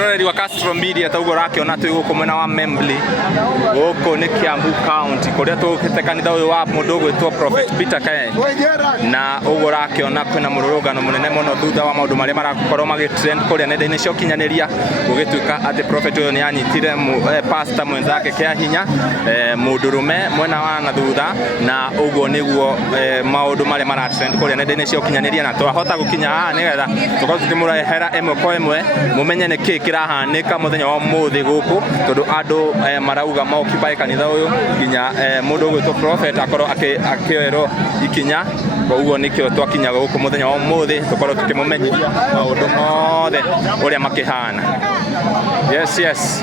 mwiroreri wa Castro Media taugo rakiona twi guku mwena wa Membli guku ni Kiambu County kuria tukite kanitha uyu wa mundu gwitwo Prophet Peter Kae na ugo rakiona kwina mururungano munene muno thutha wa maundu maria marakorwo magitrend kuria nenda-ini cia ukinyaniria gugituika ati prophet uyu ni anyitire pastor mwenzake kia hinya mundurume mwena wa na thutha na ugo niguo maundu maria maratrend kuria nenda-ini cia ukinyaniria na twahota gukinya nigetha tukorwo tukimurehera imwe kwa imwe mumenye ni ki kirahanika muthenya wa muthi guku tondu andu marauga maoccupy kanitha uyu nginya mundu gwitwo prophet akorwo akioerwo ikinya koguo nikio twakinya guku muthenya wa muthi tukorwo tukimumenyithia maundu mothe uria makihana. Yes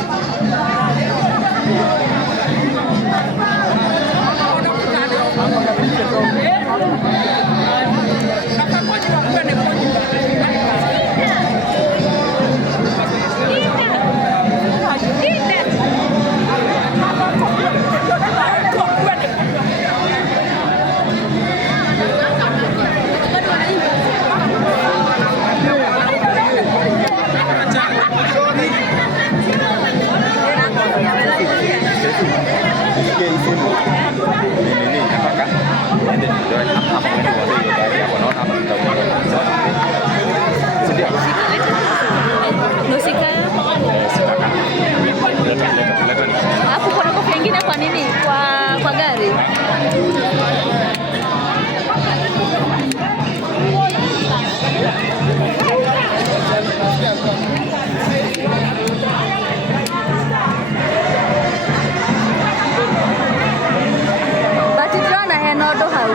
Hapo kuna kofi nyingine kwa nini? Kwa gari. Bati drona henodo hau.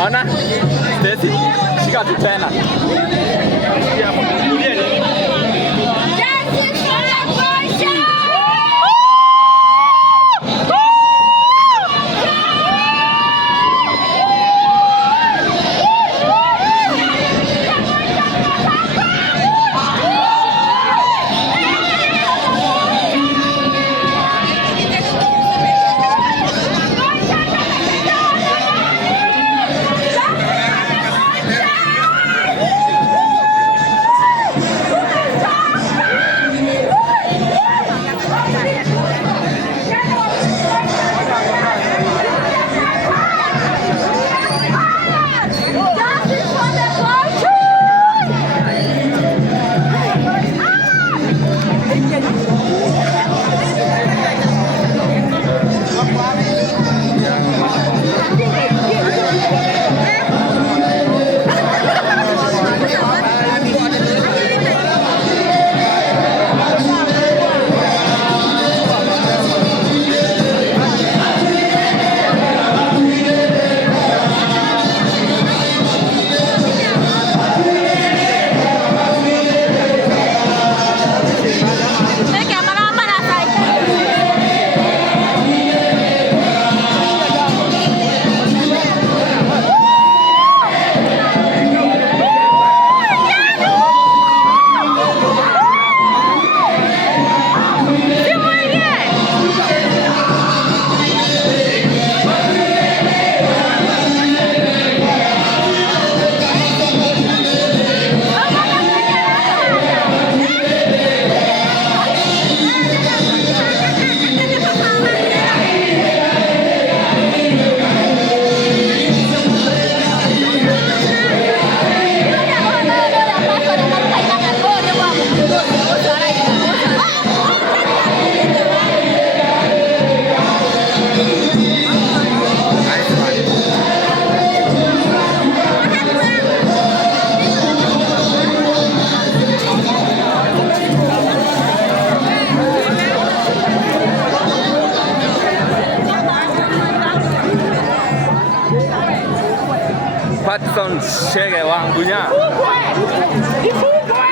Ona, Stacy, shika tu tena. Patson Shege wa Ngunya. Ifungwe.